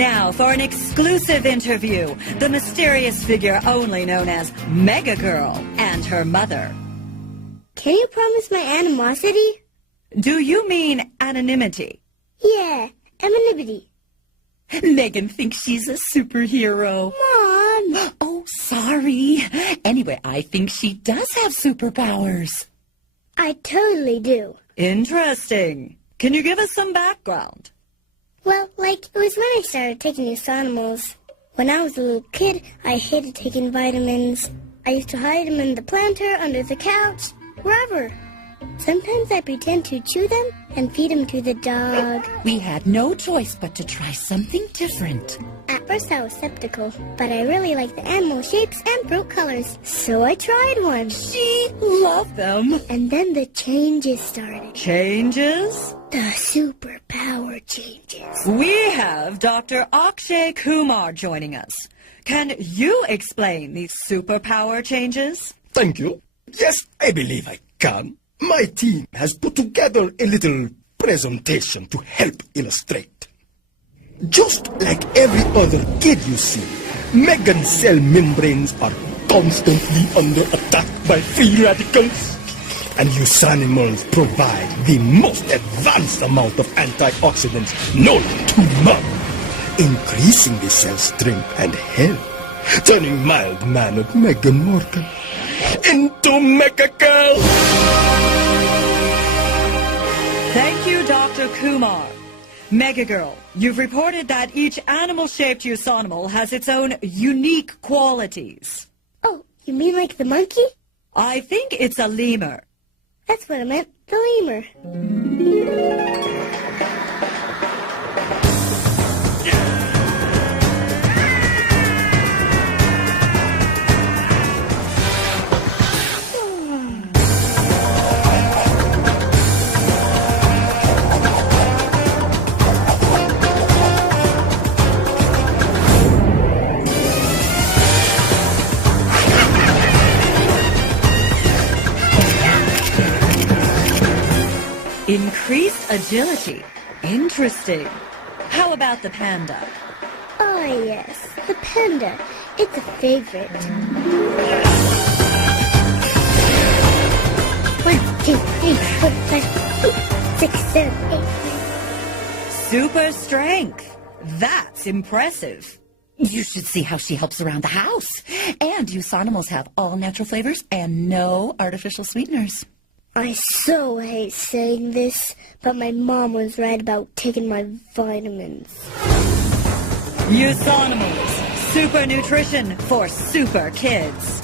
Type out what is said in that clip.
Now for an exclusive interview, the mysterious figure only known as Mega Girl and her mother. Can you promise my animosity? Do you mean anonymity? Yeah, anonymity. Megan thinks she's a superhero. Mom! Oh, sorry. Anyway, I think she does have superpowers. I totally do. Interesting. Can you give us some background? Well, it was when I started taking Yusanimal's. When I was a little kid, I hated taking vitamins. I used to hide them in the planter, under the couch, wherever. Sometimes I pretend to chew them and feed them to the dog. We had no choice but to try something different. At first I was skeptical, but I really liked the animal shapes and fruit colors, so I tried one. She loved them. And then the changes started. Changes? The superpower changes. We have Dr. Akshay Kumar joining us. Can you explain these superpower changes? Thank you. Yes, I believe I can. My team has put together a little presentation to help illustrate. Just like every other kid you see, Megan's cell membranes are constantly under attack by free radicals. And Yusanimel's provide the most advanced amount of antioxidants known to man, increasing the cell strength and health, turning mild-mannered Megan Morgan into Mega Girl. Thank you, Dr. Kumar. Mega Girl, you've reported that each animal-shaped Yusanimal has its own unique qualities. Oh, you mean like the monkey? I think it's a lemur. That's what I meant, the lemur. Increased agility. Interesting. How about the panda? Oh, yes, the panda. It's a favorite. 1, 2, 3, 4, 5, 6, 7, 8, 9. Super strength. That's impressive. You should see how she helps around the house. And Yusanimals have all natural flavors and no artificial sweeteners. I so hate saying this, but my mom was right about taking my vitamins. Yusanimals. Super nutrition for super kids.